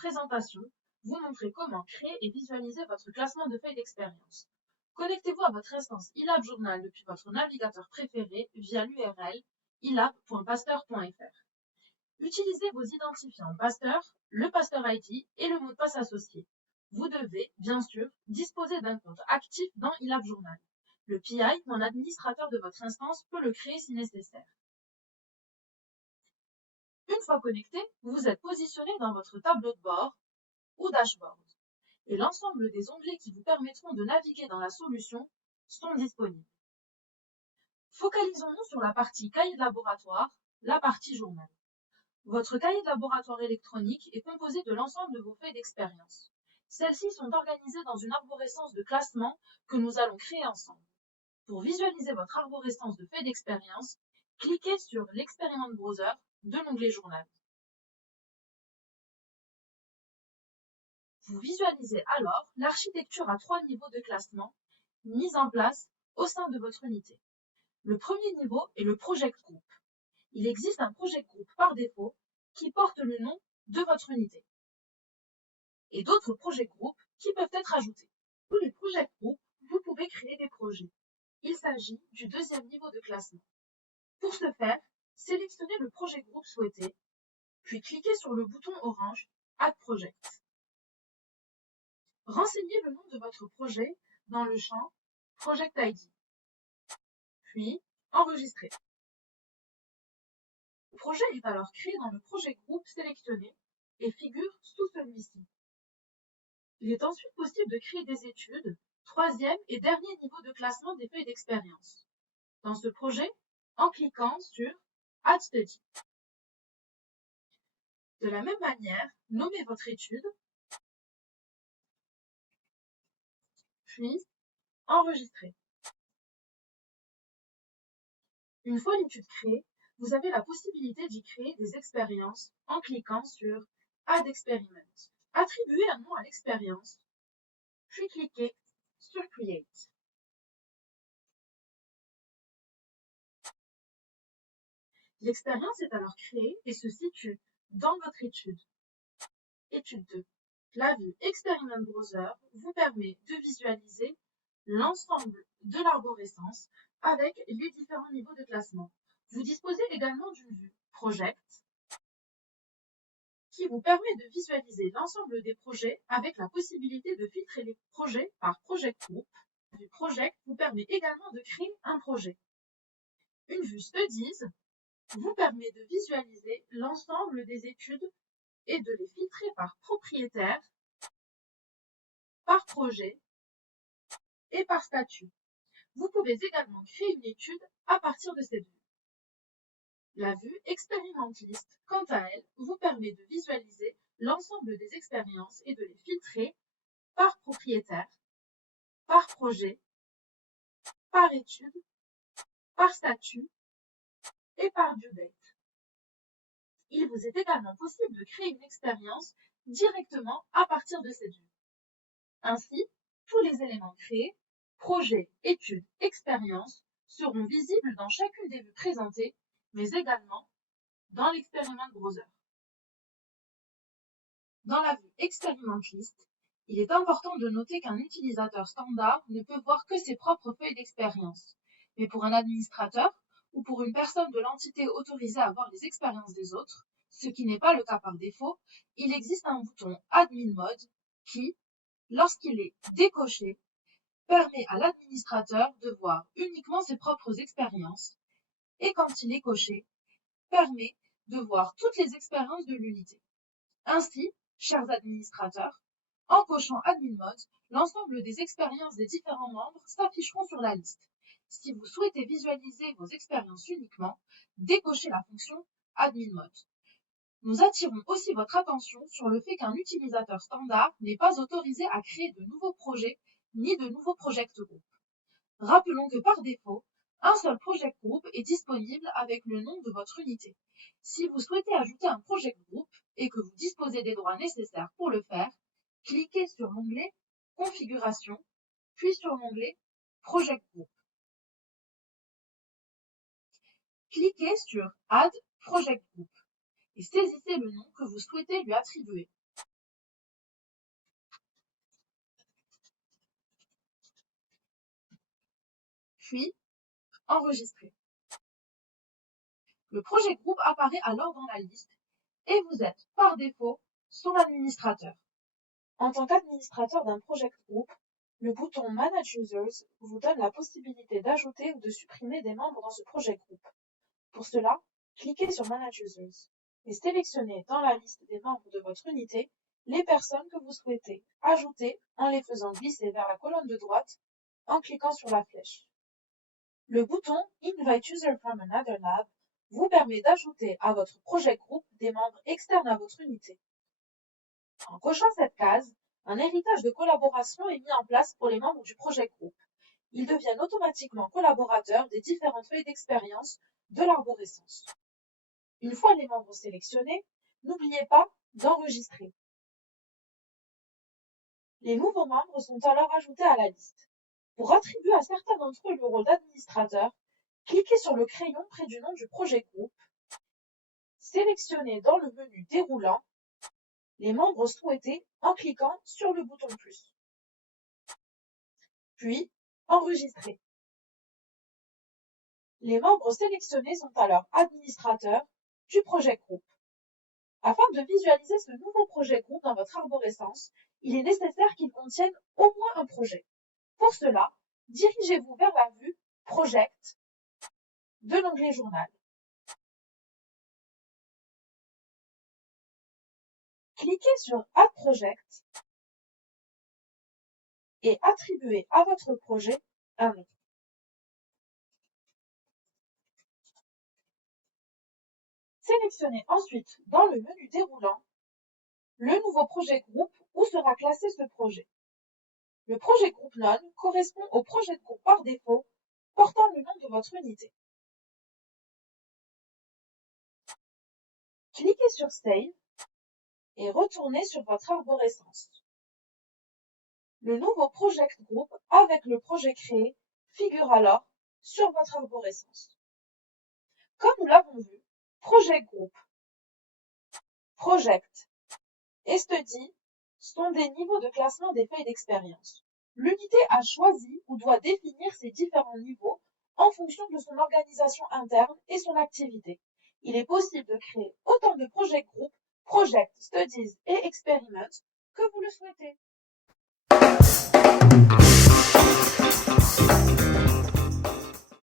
présentation, vous montrer comment créer et visualiser votre classement de feuilles d'expérience. Connectez-vous à votre instance iLab Journal depuis votre navigateur préféré via l'URL ilab.pasteur.fr. Utilisez vos identifiants Pasteur, le Pasteur ID et le mot de passe associé. Vous devez, bien sûr, disposer d'un compte actif dans iLab Journal. Le PI ou un administrateur de votre instance peut le créer si nécessaire. Une fois connecté, vous êtes positionné dans votre tableau de bord ou dashboard et l'ensemble des onglets qui vous permettront de naviguer dans la solution sont disponibles. Focalisons-nous sur la partie cahier de laboratoire, la partie journal. Votre cahier de laboratoire électronique est composé de l'ensemble de vos feuilles d'expérience. Celles-ci sont organisées dans une arborescence de classement que nous allons créer ensemble. Pour visualiser votre arborescence de feuilles d'expérience, cliquez sur l'Experiment Browser de l'onglet Journal. Vous visualisez alors l'architecture à 3 niveaux de classement mise en place au sein de votre unité. Le premier niveau est le Project Group. Il existe un Project Group par défaut qui porte le nom de votre unité et d'autres Project Groups qui peuvent être ajoutés. Pour les Project Groups, vous pouvez créer des projets. Il s'agit du deuxième niveau de classement. Pour ce faire, sélectionnez le Project Group souhaité, puis cliquez sur le bouton orange Add Project. Renseignez le nom de votre projet dans le champ Project ID, puis enregistrez. Le projet est alors créé dans le Project Group sélectionné et figure sous celui-ci. Il est ensuite possible de créer des études, troisième et dernier niveau de classement des feuilles d'expérience, dans ce projet en cliquant sur Add Study. De la même manière, nommez votre étude, puis enregistrez. Une fois l'étude créée, vous avez la possibilité d'y créer des expériences en cliquant sur Add Experiment. Attribuez un nom à l'expérience, puis cliquez sur Create. L'expérience est alors créée et se situe dans votre étude. Étude 2. La vue Experiment Browser vous permet de visualiser l'ensemble de l'arborescence avec les différents niveaux de classement. Vous disposez également d'une vue Project qui vous permet de visualiser l'ensemble des projets avec la possibilité de filtrer les projets par Project Group. La vue Project vous permet également de créer un projet. Une vue Studies vous permet de visualiser l'ensemble des études et de les filtrer par propriétaire, par projet et par statut. Vous pouvez également créer une étude à partir de cette vue. La vue Experiment List, quant à elle, vous permet de visualiser l'ensemble des expériences et de les filtrer par propriétaire, par projet, par étude, par statut et par due date. Il vous est également possible de créer une expérience directement à partir de cette vue. Ainsi, tous les éléments créés, projet, étude, expérience, seront visibles dans chacune des vues présentées, mais également dans l'expériment browser. Dans la vue Experiment List, il est important de noter qu'un utilisateur standard ne peut voir que ses propres feuilles d'expérience. Mais pour un administrateur ou pour une personne de l'entité autorisée à voir les expériences des autres, ce qui n'est pas le cas par défaut, il existe un bouton Admin Mode qui, lorsqu'il est décoché, permet à l'administrateur de voir uniquement ses propres expériences et quand il est coché, permet de voir toutes les expériences de l'unité. Ainsi, chers administrateurs, en cochant Admin Mode, l'ensemble des expériences des différents membres s'afficheront sur la liste. Si vous souhaitez visualiser vos expériences uniquement, décochez la fonction Admin Mode. Nous attirons aussi votre attention sur le fait qu'un utilisateur standard n'est pas autorisé à créer de nouveaux projets ni de nouveaux project group. Rappelons que par défaut, un seul project group est disponible avec le nom de votre unité. Si vous souhaitez ajouter un project group et que vous disposez des droits nécessaires pour le faire, cliquez sur l'onglet Configuration, puis sur l'onglet Project Group. Cliquez sur Add Project Group et saisissez le nom que vous souhaitez lui attribuer. puis enregistrer. Le projet groupe apparaît alors dans la liste et vous êtes, par défaut, son administrateur. En tant qu'administrateur d'un project group, le bouton Manage Users vous donne la possibilité d'ajouter ou de supprimer des membres dans ce projet groupe. Pour cela, cliquez sur Manage Users et sélectionnez dans la liste des membres de votre unité les personnes que vous souhaitez ajouter en les faisant glisser vers la colonne de droite en cliquant sur la flèche. Le bouton Invite User from Another Lab vous permet d'ajouter à votre projet groupe des membres externes à votre unité. En cochant cette case, un héritage de collaboration est mis en place pour les membres du projet groupe. Ils deviennent automatiquement collaborateurs des différentes feuilles d'expérience de l'arborescence. Une fois les membres sélectionnés, n'oubliez pas d'enregistrer. Les nouveaux membres sont alors ajoutés à la liste. Pour attribuer à certains d'entre eux le rôle d'administrateur, cliquez sur le crayon près du nom du projet groupe. Sélectionnez dans le menu déroulant les membres souhaités en cliquant sur le bouton plus. Puis, enregistrez. Les membres sélectionnés sont alors administrateurs du projet groupe. Afin de visualiser ce nouveau projet groupe dans votre arborescence, il est nécessaire qu'il contienne au moins un projet. Pour cela, dirigez-vous vers la vue Project de l'onglet Journal. Cliquez sur Add Project et attribuez à votre projet un nom. Sélectionnez ensuite dans le menu déroulant le nouveau projet groupe où sera classé ce projet. Le projet groupe None correspond au projet de groupe par défaut portant le nom de votre unité. Cliquez sur Save et retournez sur votre arborescence. Le nouveau Project Group avec le projet créé figure alors sur votre arborescence. Comme nous l'avons vu, Project Group, Project et Study sont des niveaux de classement des feuilles d'expérience. L'unité a choisi ou doit définir ces différents niveaux en fonction de son organisation interne et son activité. Il est possible de créer autant de Project Group, Project, Studies et Experiments que vous le souhaitez.